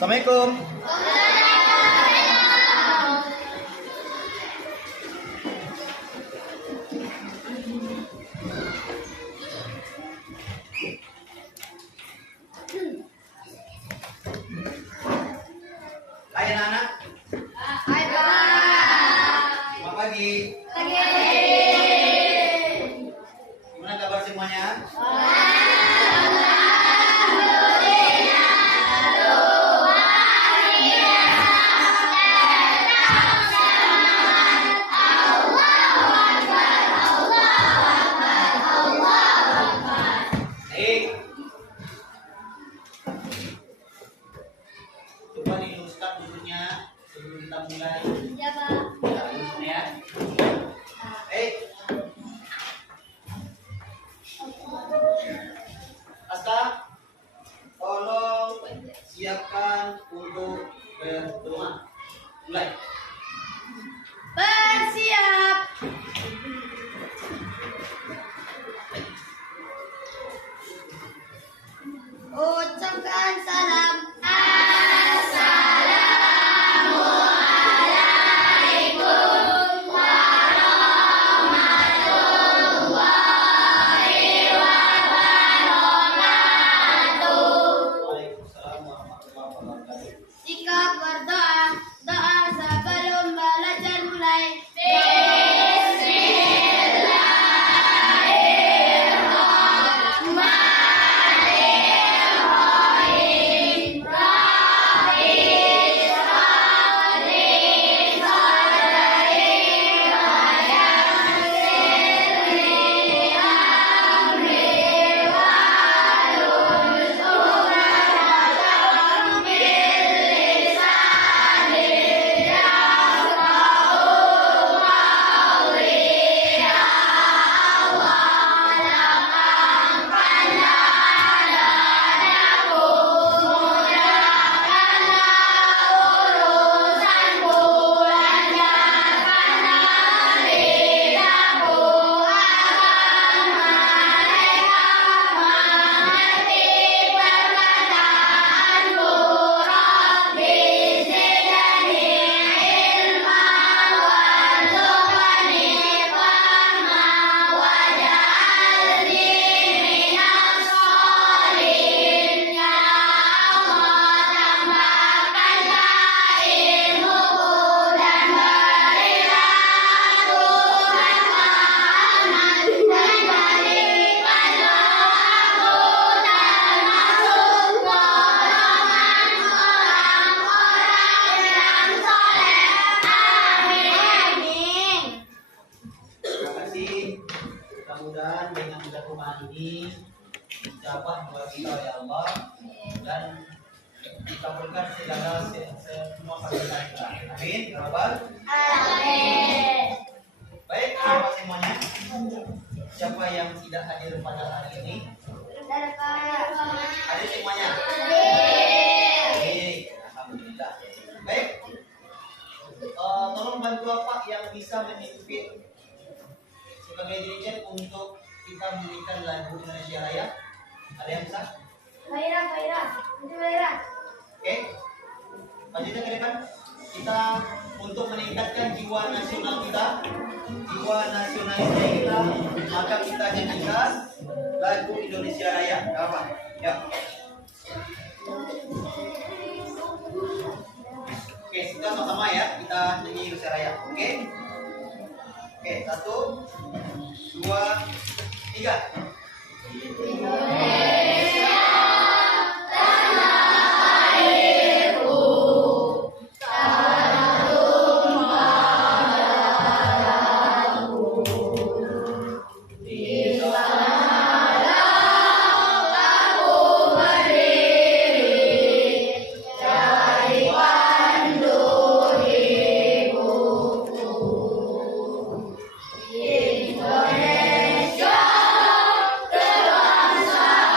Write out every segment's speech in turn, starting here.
Assalamualaikum. Hai anak-anak. Hai Pak. Selamat pagi. Pagi. Gimana kabar semuanya? Baik. Coba diluruskan dulunya sebelum kita mulai. Ya Pak. Ya, luruskan ya. Baik. Aska, tolong siapkan untuk berdoa. Mulai. Bersiap. Ucapkan salam. Assalamualaikum warahmatullahi wabarakatuh. Waalaikumsalam warahmatullahi wabarakatuh. Jika berdoa, doa sebelum belajar mulai. Bismillahirrahmanirrahim. Rabbi shrah li sadri wa yassir li amri wahlul 'uqdatam min lisani yafqahu qawli. Ya Allah, Terima kasih. Mudah-mudahan dengan doa ini dapat doa kita ya Allah dan dikabulkan segala semua permintaan kita. Amin. Ya Rabbal. Amin. Baik, terima kasih semuanya. Siapa yang tidak hadir pada hari ini? Hadir semuanya. Baik, alhamdulillah. Baik. Tolong bantu Bapak yang bisa memimpin sebagai dirijen untuk kita menyanyikan lagu Indonesia Raya. Ada yang bisa? Oke. Lanjutnya ke depan. Kita untuk meningkatkan jiwa nasional kita, jiwa nasionalisme kita, maka kita nyanyikan lagu Indonesia Raya. Gak apa? Ya. Oke, kita sama-sama ya. Kita nyanyi Indonesia Raya. Oke. Oke, 1, 2, 3. Indonesia tanah airku, tanah tumpah darahku. Di sanalah aku berdiri, jadi pandu hidupku. Indonesia, kebangsaan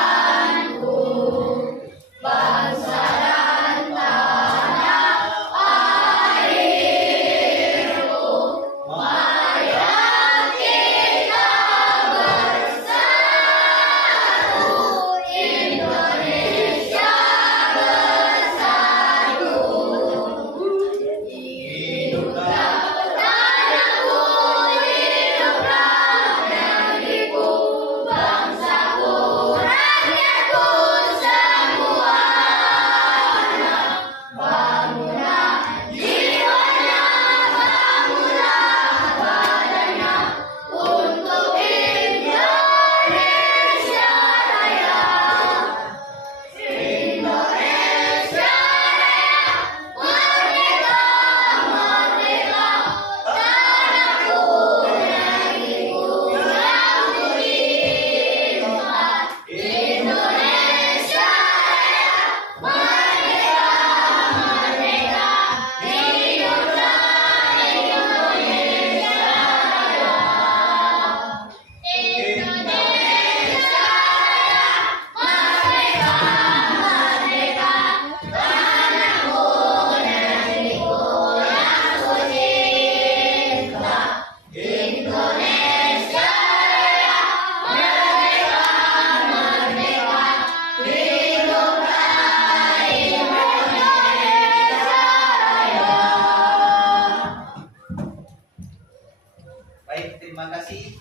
Baik, terima kasih.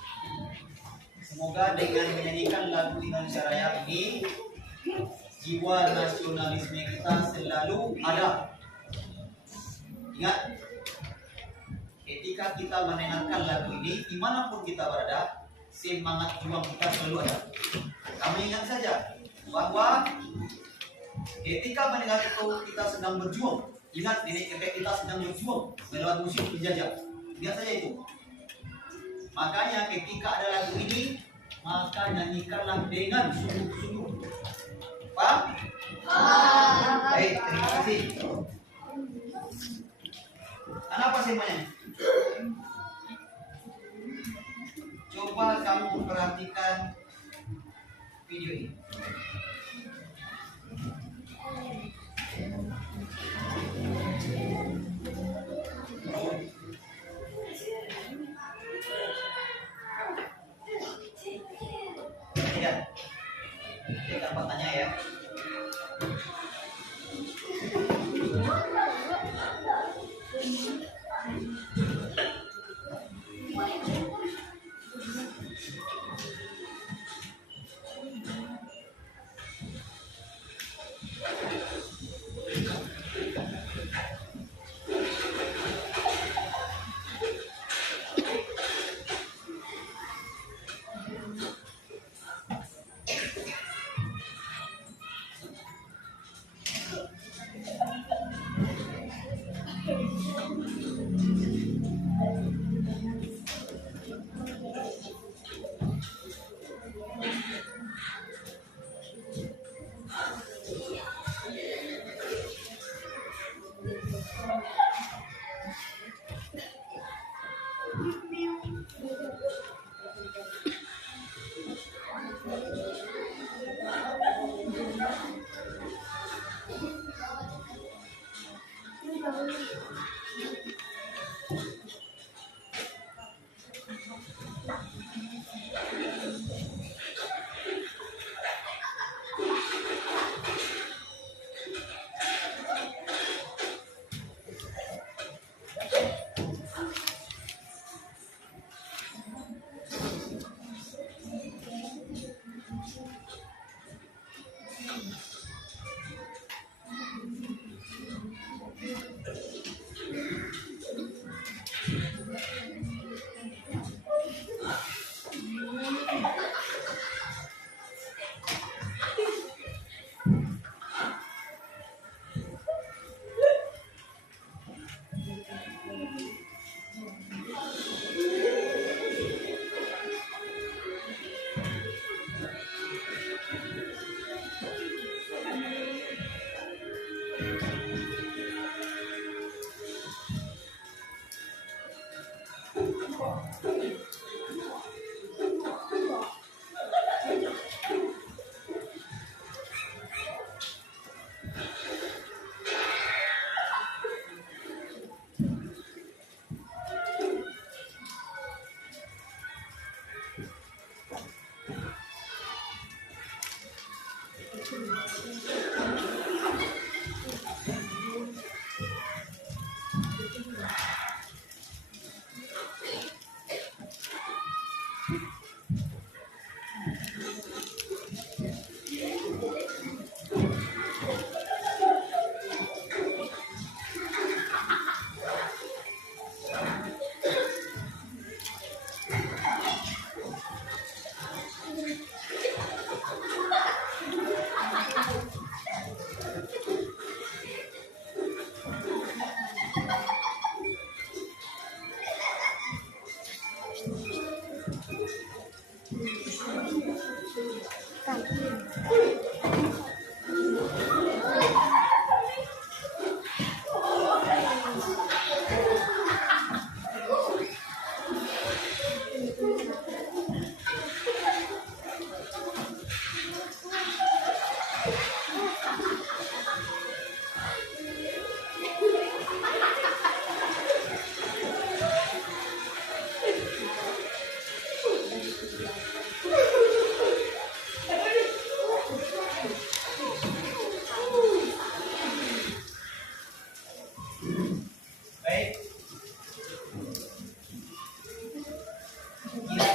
Semoga dengan menyanyikan lagu Indonesia Raya ini, jiwa nasionalisme kita selalu ada. Ingat, ketika kita mendengarkan lagu ini, dimanapun kita berada, semangat juang kita selalu ada. Kami ingat saja bahwa ketika mendengar itu kita sedang berjuang. Ingat, nenek kakek kita sedang berjuang melawan musuh penjajah. Lihat saja itu. Makanya ketika ada lagu ini, maka nyanyikanlah dengan sungguh-sungguh. Paham? Baik, terima kasih. Kenapa semuanya? Coba kamu perhatikan video ini. Lihat, kita tanya ya.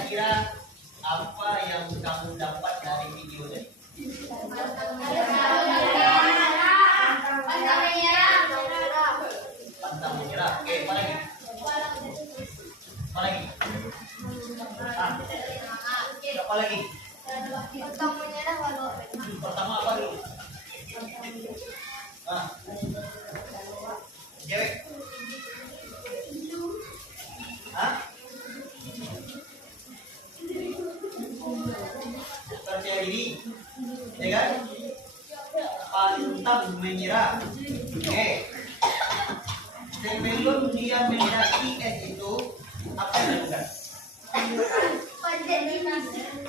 kira-kira apa yang kamu dapat dari video tadi? Pantang menyerah. Oke, apa lagi? Apa lagi? Apa lagi? Pertama apa dulu? Cewek. Hah? Percaya diri, ya kan? Pantang menyerah. Oke. Sebelum dia mendaki itu, apa yang dilakukan?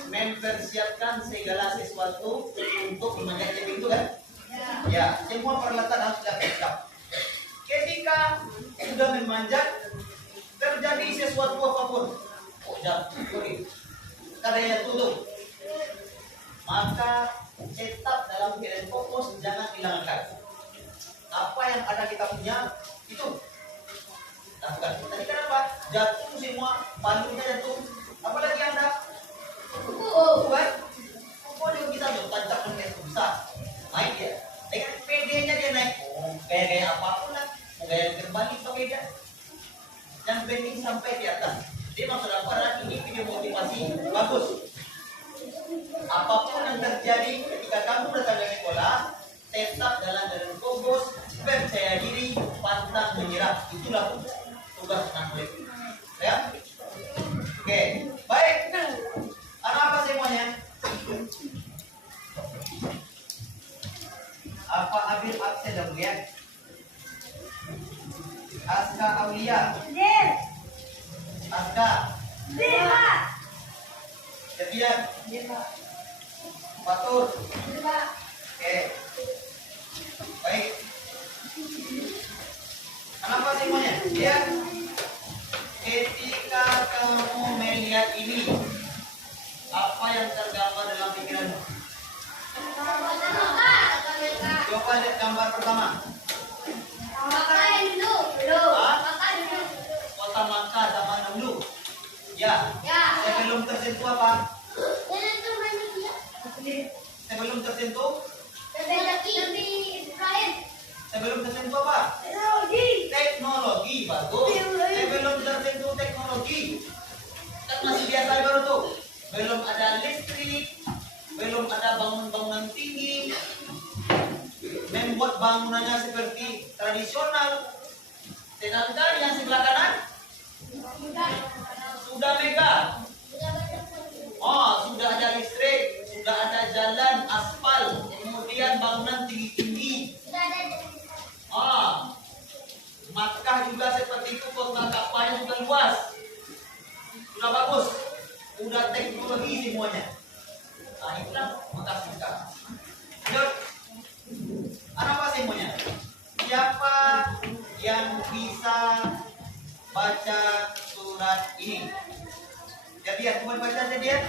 Mempersiapkan segala sesuatu untuk menjadi itu kan? Ya, semua peralatan harus sudah lengkap. Ketika sudah memanjat, terjadi sesuatu apapun, karena tutup, maka tetap dalam keadaan fokus, jangan hilangkan. Apa yang ada kita punya itu lakukan. Tadi kenapa? Jatuh semua, palunya jatuh. Apalagi anda? Kan? Pokoknya kita jauh tancap dan kayak besar. Naik dia. Dengan PD-nya dia naik. Kayak apapun lah. Gaya terbalik ke beda. Yang penting sampai di atas. Jadi maksud apa? Ini video motivasi bagus. Apapun yang terjadi ketika kamu datang dari sekolah, tetap dalam fokus, percaya diri, pantang menyerah. Itulah tugas anak murid. Ya? Oke, baik. Anak apa semuanya? Apa Abil absen dong ya? Aska Aulia. Aska. Jadian. Fatur. Oke. Baik. Kenapa semuanya? Ya. Ketika kamu melihat ini, apa yang tergambar dalam pikiranmu? Coba lihat gambar pertama. Kota Makkah zaman dahulu. Ya. Sebelum tersentuh apa? Sebelum tersentuh? Sebelum tersentuh apa? Teknologi. Bagus. Sebelum tersentuh teknologi, kan masih biasa baru tuh. Belum ada listrik, belum ada bangunan tinggi, membuat bangunannya seperti tradisional. Sedangkan yang sebelah kanan sudah mega. Sudah ada listrik, sudah ada jalan aspal, kemudian bangunan tinggi-tinggi. Makkah juga seperti itu, kota Ka'bahnya juga luas. Sudah bagus, sudah teknologi semuanya. Itulah makasih Kak. Lanjut. Apa semuanya? Siapa yang bisa baca surat ini? Jadi ya, cuma baca saja dia.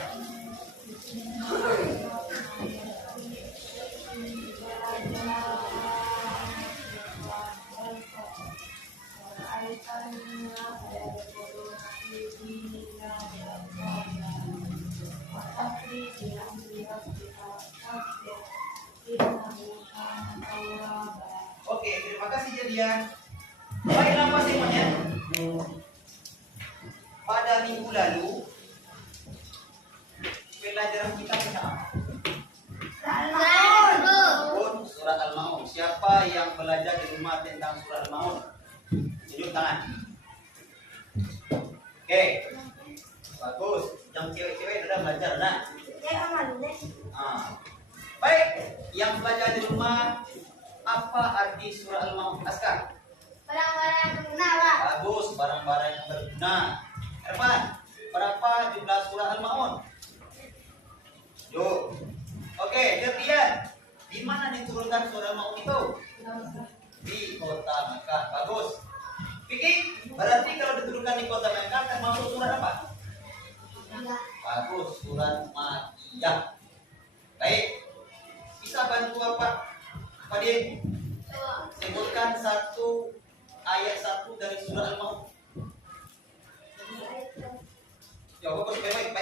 Oke, terima kasih Jadian. Baik, apa semuanya? Pada minggu lalu pelajaran kita tentang surat Al-Maun. Siapa yang belajar di rumah tentang surat Al-Maun? Tunjuk tangan. Oke, bagus. Yang cewek-cewek sudah belajar, nah. Baik, yang belajar di rumah, apa arti surat Al-Maun? Askar? Barang-barang yang berguna, Pak. Bagus, barang-barang yang berguna. Ervan, berapa jumlah surah Al-Maun? Yuk. Oke, kemudian di mana diturunkan surah Al-Maun itu? Di kota Makkah. Bagus. Vicky, berarti kalau diturunkan di kota Makkah termasuk surat apa? Bagus, surat Makkiyah. Baik. Bisa bantu apa? Pak Din? Sebutkan satu ayat satu dari surah Al-Maun. Ya, bagus, baik.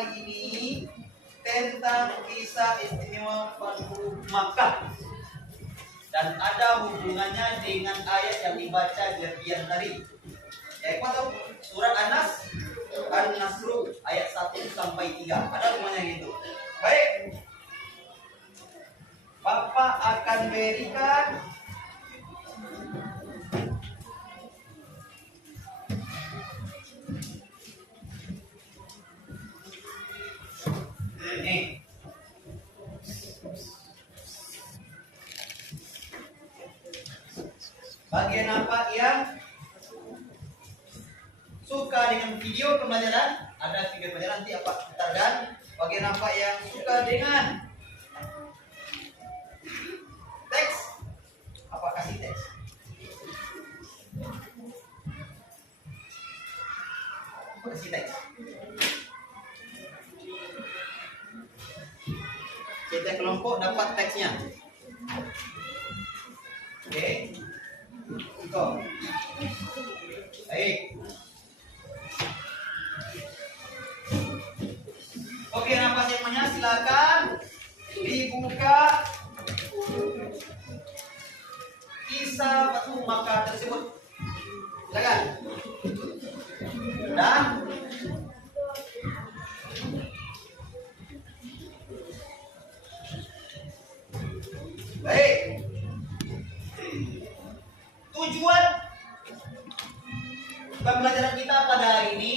kali ini tentang kisah istimewa Fatu Makkah dan ada hubungannya dengan ayat yang dibaca berlebihan tadi. Yaitu surat An-Nasr ayat 1 sampai 3. Ada hubungannya gitu. Baik. Bapak akan berikan ini. Bagian apa yang suka dengan video pembelajaran? Ada video pembelajaran nanti apa putarkan. Bagian apa yang suka dengan teks? Apa kasih teks? Apa kasih teks? Kita kelompok dapat teksnya. Oke. Itu. Baik. Oke, nafas temanya silakan dibuka kisah Fatu Makkah tersebut. Silakan. Dah. Baik. Tujuan pembelajaran kita pada hari ini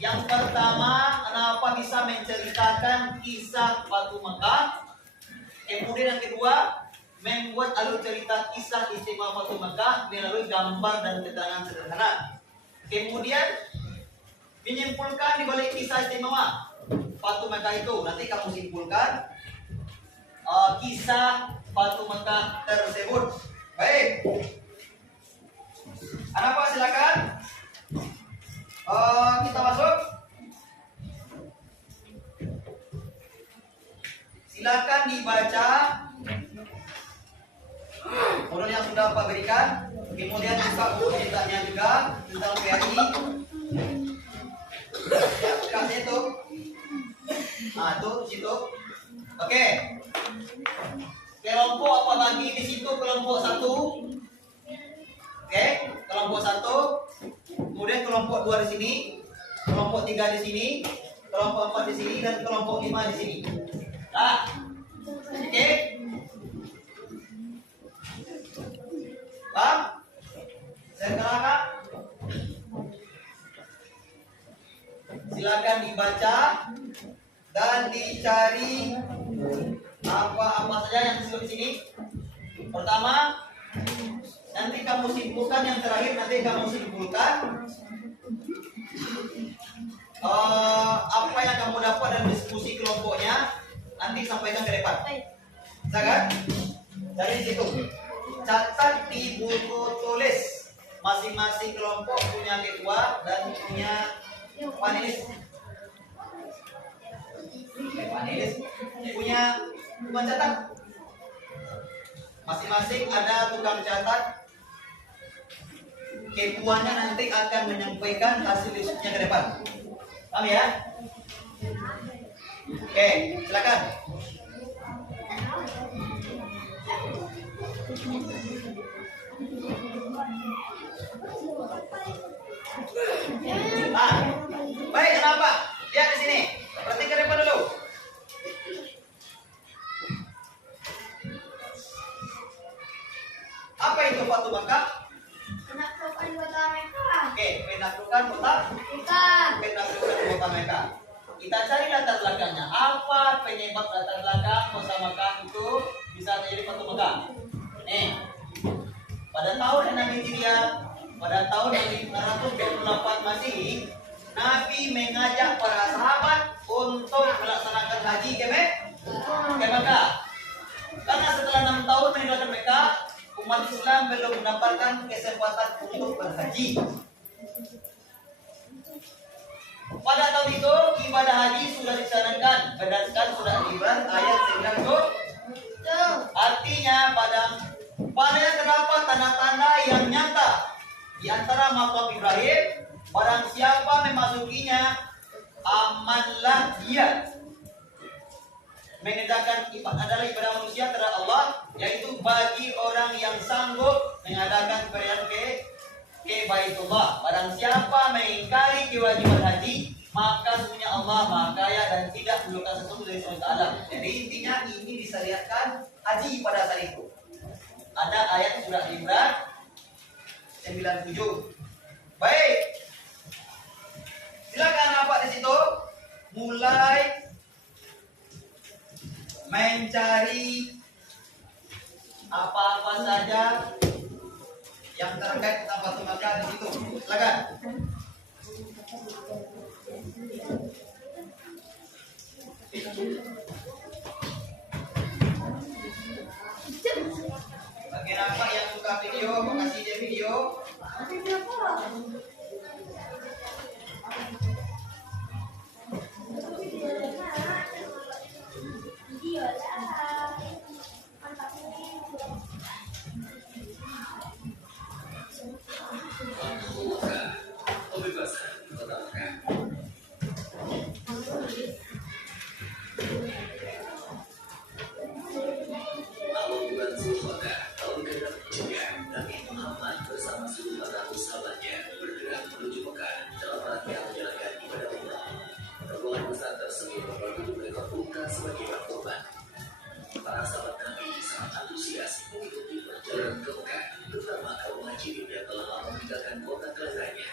yang pertama, kenapa bisa menceritakan kisah Fatu Makkah. Kemudian yang kedua, membuat alur cerita kisah istimewa Fatu Makkah melalui gambar dan keterangan sederhana. Kemudian menyimpulkan di balik kisah istimewa Fatu Makkah itu. Nanti kamu simpulkan kisah Fatu Makkah tersebut. Baik. Apa silakan. Kita masuk. Silakan dibaca model yang sudah Pak berikan. Kemudian buka buku cetaknya juga tentang PRI. Ya, buka situ. Nah, tuh situ. Oke. Kelompok apa bagi di situ? Kelompok 1. Oke, kelompok 1. Kemudian kelompok 2 di sini, kelompok 3 di sini, kelompok 4 di sini, dan kelompok 5 di sini. Nah, oke. Paham? Saya terangkan. Silakan dibaca dan dicari apa-apa saja yang disebut di sini. Pertama, nanti kamu simpulkan, yang terakhir nanti kamu simpulkan apa yang kamu dapat dan diskusi kelompoknya, nanti sampaikan ke depan. Bisa kan? Dari situ catat di buku tulis. Masing-masing kelompok punya ketua dan punya panelis. Panelis punya tukang catat. Masing-masing ada tukang catat. Ketuanya nanti akan menyampaikan hasil diskusinya ke depan. Paham ya? Oke, silakan. Baik, kenapa? Lihat di sini. Perhatikan ke depan dulu. Apa itu Fatu Makkah? Menaklukkan kota Mekah. Oke, menaklukkan kota Bukan. menaklukkan kota Mekah. Kita cari latar belakangnya. Apa penyebab latar belakang kota Mekah itu bisa terjadi Fatu Makkah? Nih, pada tahun 6 Hijriah, pada tahun 528 Masehi, Nabi mengajak para sahabat untuk melaksanakan haji ke Mekah. Karena setelah 6 tahun meninggalkan Mekah, umat Islam belum mendapatkan kesempatan untuk berhaji. Pada tahun itu ibadah haji sudah disarankan berdasarkan surah Al-Imran ayat 90. Artinya padanya terdapat tanda-tanda yang nyata di antara makam Ibrahim. Barang siapa memasukinya amanlah dia. Mengadakan adalah ibadah manusia terhadap Allah, yaitu bagi orang yang sanggup mengadakan perayaan ke Baitullah. Barang siapa mengingkari kewajiban haji, maka sesungguhnya Allah Maha Kaya dan tidak memerlukan sesuatu dari Allah. Jadi intinya ini disyariatkan haji pada saat itu. Ada ayat surah Al-Imran 97. Baik. Silakan apa di situ? Mulai mencari apa-apa saja yang terkait tentang Batu Makkah di situ. Silakan. Bagian apa yang suka video, makasih dia video. Para sahabat Nabi sangat antusias mengikuti perjalanan ke Mekah, terutama kaum hajirin yang telah lama meninggalkan kota kelahirannya.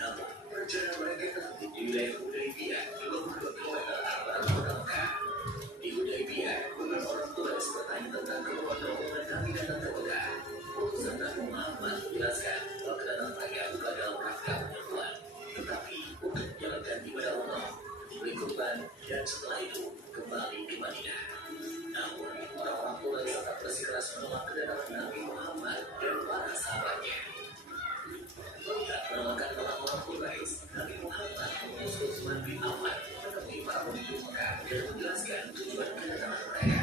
Namun, perjalanan mereka terhenti di wilayah Hudaybiyah, 22 km arah barat kota Mekah. Di Hudaybiyah, beberapa orang Quraisy bertanya tentang keberadaan Nabi datang ke Mekah. Utusan Nabi Muhammad menjelaskan bahwa kedatangan mereka bukan dalam rangka penyembuhan, tetapi untuk menjalankan ibadah umrah, diberi kurban, dan setelah itu kembali ke Madinah. Namun, orang-orang Quraisy tetap bersikeras menolak kedatangan Nabi Muhammad dan para sahabatnya. Melihat penolakan orang-orang Quraisy, Nabi Muhammad mengutus Utsman bin Affan menemui para penduduk Mekah dan menjelaskan tujuan kedatangan mereka.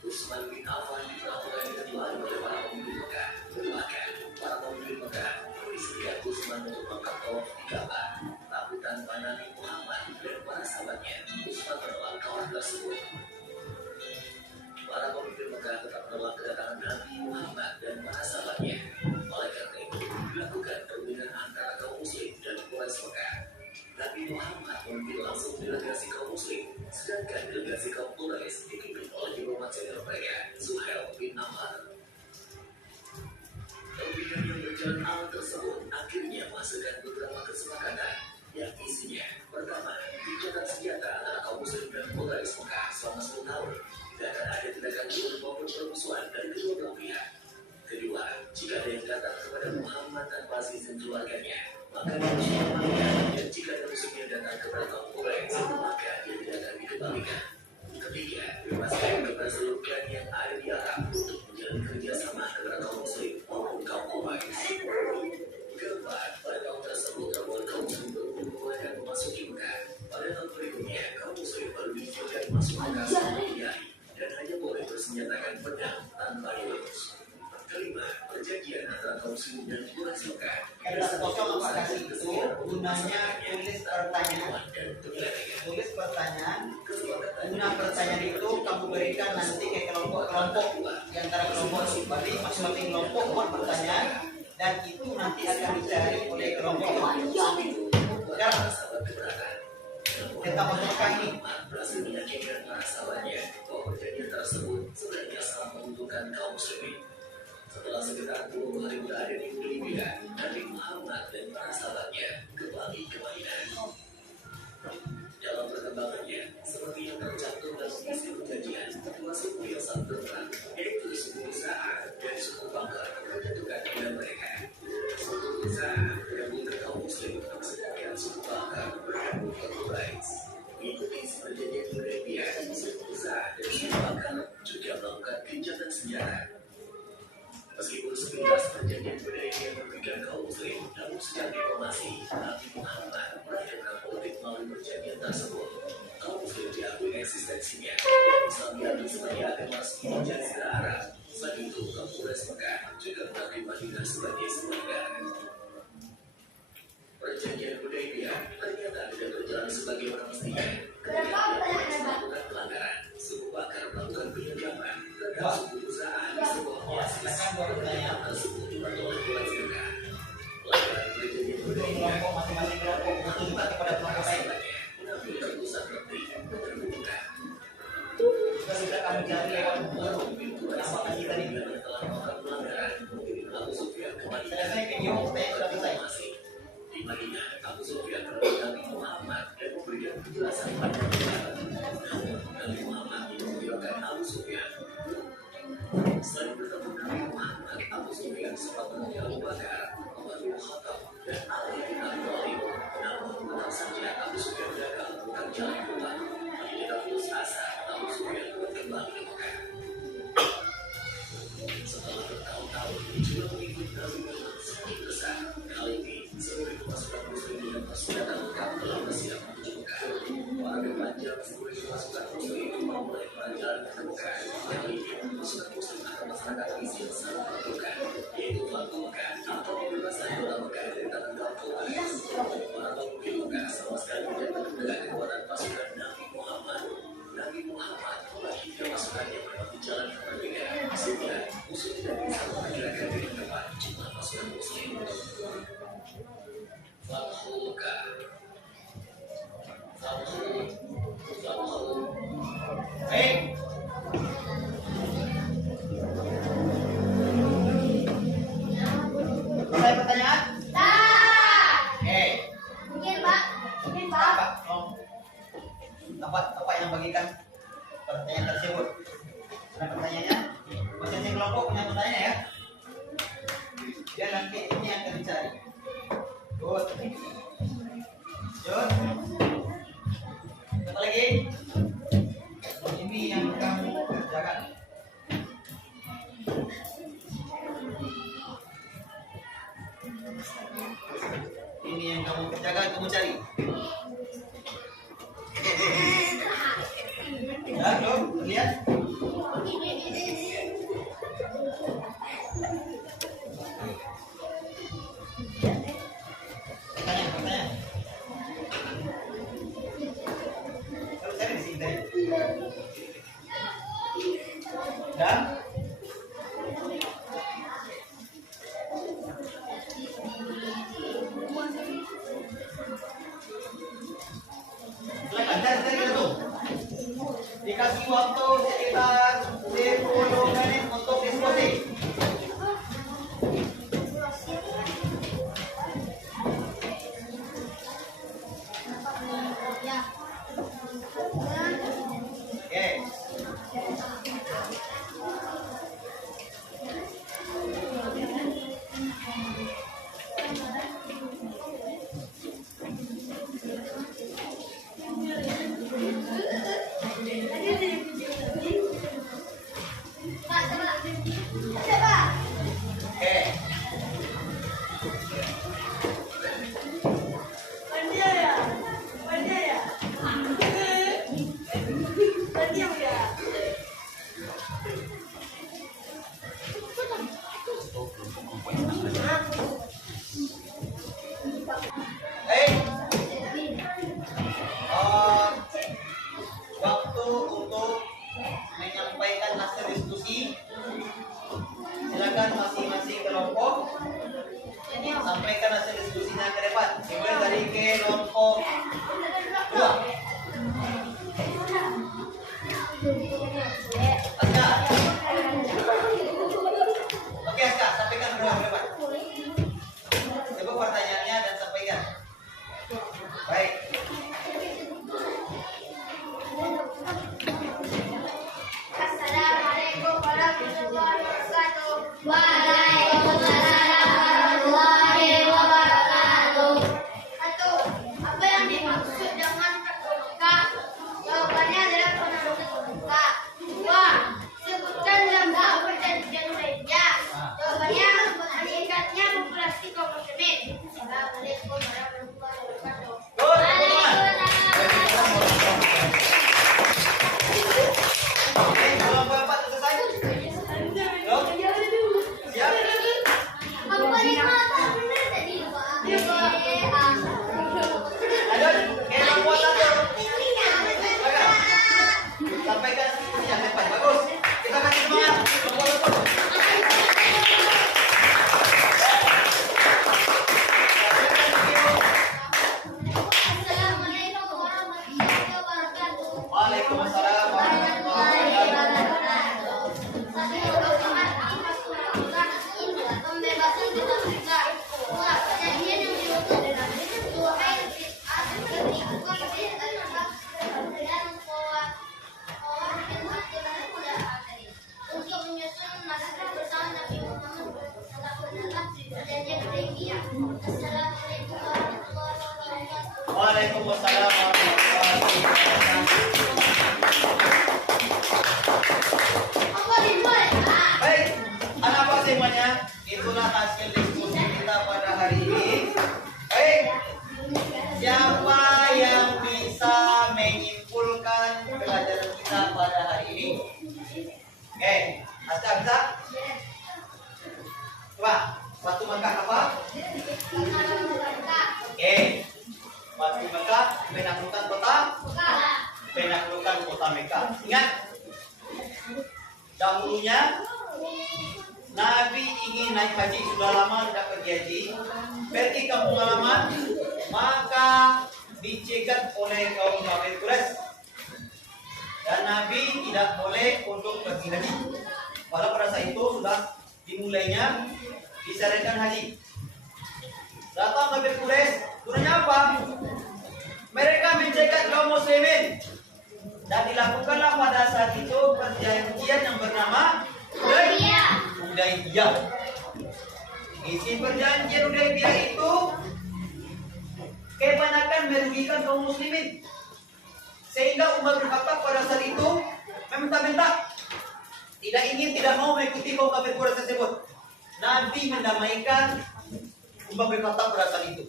Utsman bin Affan diperlakukan dengan baik oleh para penduduk Mekah. Bahkan, para penduduk Mekah disediakan Utsman untuk melakukan tawaf di Ka'bah. Tapi tanpa Nabi Muhammad dan para sahabatnya, Utsman menolak tawaran tersebut. Para pemimpin Mekah tetap menolak kedatangan Nabi Muhammad dan para sahabatnya. Oleh karena itu, dilakukan perbedaan antara kaum Muslim dan Quraisy Mekah. Nabi Muhammad memimpin langsung delegasi kaum Muslim, sedangkan delegasi kaum Quraisy dipimpin oleh diplomat senior mereka, Suhail bin Amr. Perbedaan yang berjalan awal tersebut akhirnya menghasilkan beberapa kesepakatan yang isinya: pertama, gencatan senjata antara kaum Muslim dan Quraisy Mekah selama 10 tahun. Tidak akan ada tindakan bunuh maupun permusuhan dari kedua belah pihak. Kedua, jika ada yang datang kepada Muhammad tanpa izin keluarganya, maka dia harus dikembalikan. Dan jika ada musuh yang datang kepada kaum Quraisy, maka dia tidak akan dikembalikan. Ketiga, bebaskan kepada seluruh klan yang ada di Arab untuk menjalin kerjasama antara kaum Muslim maupun kaum Quraisy. Keempat, pada tahun tersebut terbuat kaum Muslim berkumpulkan memasuki Mekah. Pada tahun berikutnya, kaum Muslim baru diizinkan masuk Mekah selama 3 hari dan hanya boleh bersenjatakan pedang tanpa hilus. Kelima, perjanjian antara kaum Muslim dan Quraisy Mekah. Ada kosong apa kasih itu gunanya tulis pertanyaan. Tulis pertanyaan. Guna pertanyaan itu kamu berikan nanti ke kelompok-kelompok di antara kelompok itu. Berarti masing-masing kelompok buat pertanyaan dan itu nanti akan dicari oleh kelompok itu. Sekarang kita masukkan ini. Berhasil meyakinkan para sahabatnya bahwa perjanjian tersebut sebenarnya sangat menguntungkan kaum Muslimin. Setelah sekitar 20 hari berada di Hudaybiyah, Nabi Muhammad dan para sahabatnya kembali ke Madinah. Dalam perkembangannya, seperti yang tercantum dalam isi perjanjian, kedua suku yang saling berperang, yaitu suku Khuza'ah dan suku Bakar, menjatuhkan kepada mereka. Suku Khuza'ah bergabung ke kaum Muslim, sedangkan suku Bakar bergabung ke Quraisy. Mengikuti perjanjian Hudaybiyah, suku Khuza'ah dan suku Bakar juga melakukan gencatan senjata. Meskipun sepintas perjanjian Hudaybiyah merugikan kaum Muslim, namun secara diplomasi, Nabi Muhammad merayakan politik melalui perjanjian tersebut. Kaum Muslim diakui eksistensinya dan Islam diakui sebagai agama resmi di Jazirah Arab. Selain itu, kaum Quraisy Mekah juga mengakui Madinah sebagai sebuah negara. perjanjian Hudaybiyah ternyata tidak berjalan sebagaimana mestinya. Kenapa banyak Melakukan pelanggaran, suku bakar melakukan penyergapan terhadap suku perusahaan di sebuah oasis. Pertanyaan tersebut dibantu oleh bulan sedekah. Pelanggaran perjanjian Hudaybiyah Kelompok masing-masing kelompok butuh juga kepada kelompok lain. mengambil keputusan penting dan menentukan. Juga sudah kami cari lewat buku. Kenapa kasih tadi? Telah melakukan pelanggaran, Abu Sufyan kembali Selesai video, saya sudah selesai. masih di Madinah. Abu Sufyan menemui Nabi Muhammad dan memberikan penjelasan pada mereka. Namun Nabi Muhammad menunjukkan Abu Sufyan. Selain bertemu Nabi Muhammad, Abu Sufyan sempat menemui Abu Bakar, Umar bin Khattab, dan Ali bin Abi Thalib. Namun tetap saja Abu Sufyan gagal bukan jalan keluar. Tidak putus asa, Abu Sufyan kembali ke Mekah. Setelah bertahun-tahun juga mengikuti Nabi Muhammad semakin besar. Kali ini seluruh pasukan muslim dan pasukan lengkap telah bersiap menuju Mekah. Para panjang seluruh pasukan muslim memulai perjalanan ke Mekah. Kali ini pasukan muslim akan melaksanakan misi yang sangat menentukan, yaitu Fathu Mekah atau pembebasan kota Mekah dari tangan kaum Quraisy. Para pemimpin Mekah sama sekali tidak mendengar kekuatan pasukan Nabi Muhammad. Nabi Muhammad melahirkan pasukannya melewati jalan yang berbeda, sehingga musuh tidak bisa memperkirakan dengan tepat jumlah pasukan muslim. Fathu Mekah. Fathu. Baik. Selesai pertanyaan? Oke. Mungkin Pak. Mungkin Pak. Apa yang bagikan pertanyaan tersebut? Ada pertanyaannya? Masing-masing kelompok punya pertanyaan ya? Biar nanti ini yang akan dicari. Good. Good. Apa lagi? Ini yang kamu kerjakan. Ini yang kamu kerjakan, kamu cari. Ya, dong, lihat. Pertanyaan. Kamu cari di sini tadi. Dan silakan cari dulu. Dikasih waktu sekitar 10 menit untuk diskusi. Ya. Oke. Pak, coba. Coba. Oke. Pandia ya. Pandia ya. Waktu untuk menyampaikan hasil diskusi. Silakan masing-masing kelompok sampaikan hasil diskusinya ke depan. Dimulai dari kelompok 2. Aska. Oke Aska, sampaikan dulu ke depan. Coba pertanyaannya dan sampaikan. Baik. Assalamualaikum warahmatullahi wabarakatuh. Waalaikumsalam warahmatullahi wabarakatuh. Satu, apa yang dimaksud dengan pramuka? Jawabannya adalah penentu pramuka. Dua, sebutkan dampak perjanjian Hudaybiyah. Jawabannya meningkatnya populasi kaum muslimin. Assalamualaikum warahmatullahi wabarakatuh. Oke, kelompok 4 selesai. Belum? Siap? Aku paling mata bener tadi, Pak. Waktu Mekah apa? Mekah. Oke. Waktu Mekah menaklukkan kota Mekah. Ingat, dahulunya Nabi ingin naik haji, sudah lama tidak pergi haji, pergi kampung halaman, maka dicegat oleh kaum kafir Quraisy dan Nabi tidak boleh untuk pergi haji. Walau pada saat itu sudah dimulainya disyariatkan haji. Datang kafir Quraisy, gunanya apa? Mereka mencegat kaum muslimin dan dilakukanlah pada saat itu perjanjian yang bernama Hudaybiyah. Isi perjanjian Hudaybiyah itu kebanyakan merugikan kaum muslimin, sehingga Umar bin Khattab pada saat itu meminta-minta, tidak mau mengikuti kaum kafir Quraisy tersebut. Nabi mendamaikan Umar bin Khattab pada saat itu.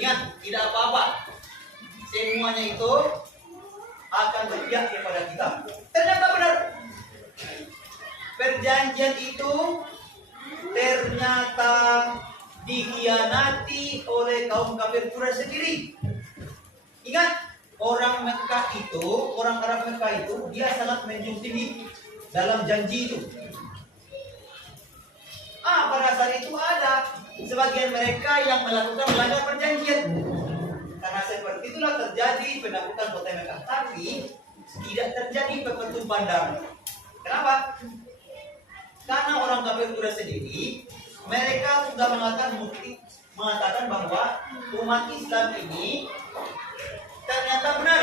Ingat, tidak apa-apa, semuanya itu akan berpihak kepada kita. Ternyata benar, perjanjian itu ternyata dikhianati oleh kaum kafir Quraisy sendiri. Ingat, orang Arab Mekah itu dia sangat menjunjung tinggi dalam janji itu. Pada saat itu ada sebagian mereka yang melakukan melanggar perjanjian. Karena seperti itulah terjadi penaklukan kota Mekah. Tapi tidak terjadi pepetupan darah. Kenapa? Karena orang kafir Quraisy sendiri, mereka sudah mengatakan bahwa umat Islam ini ternyata benar,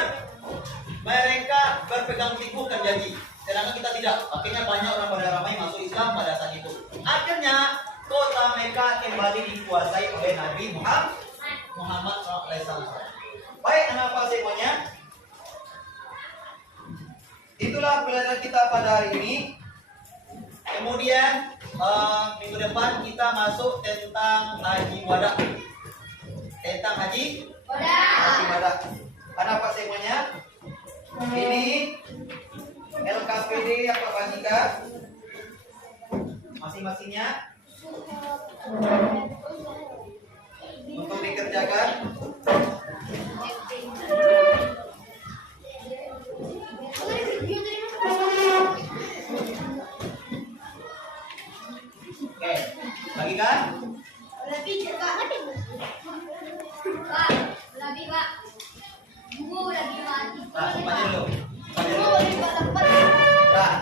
mereka berpegang teguhkan janji, sedangkan kita tidak. Akhirnya banyak orang pada ramai masuk Islam pada saat itu. Akhirnya kota Mekah kembali dikuasai oleh Nabi Muhammad SAW. Baik, anak-anak semuanya, itulah pelajaran kita pada hari ini. Kemudian minggu depan kita masuk tentang haji wada. Haji wada. Anak-anak semuanya, ini LKPD apa Bajika masing-masingnya untuk dikerjakan. Oke, bagikan. Nah, semuanya dulu. Nah,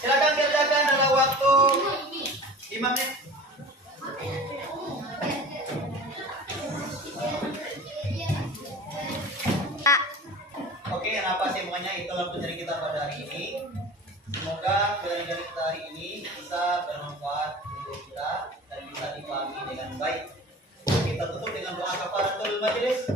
silakan kerjakan dalam waktu 5 menit. Oke, apa semuanya itulah pelajaran kita pada hari ini. Semoga pelajaran kita hari ini bisa bermanfaat untuk kita dan bisa dipahami dengan baik. Kita tutup dengan doa kafaratul majelis.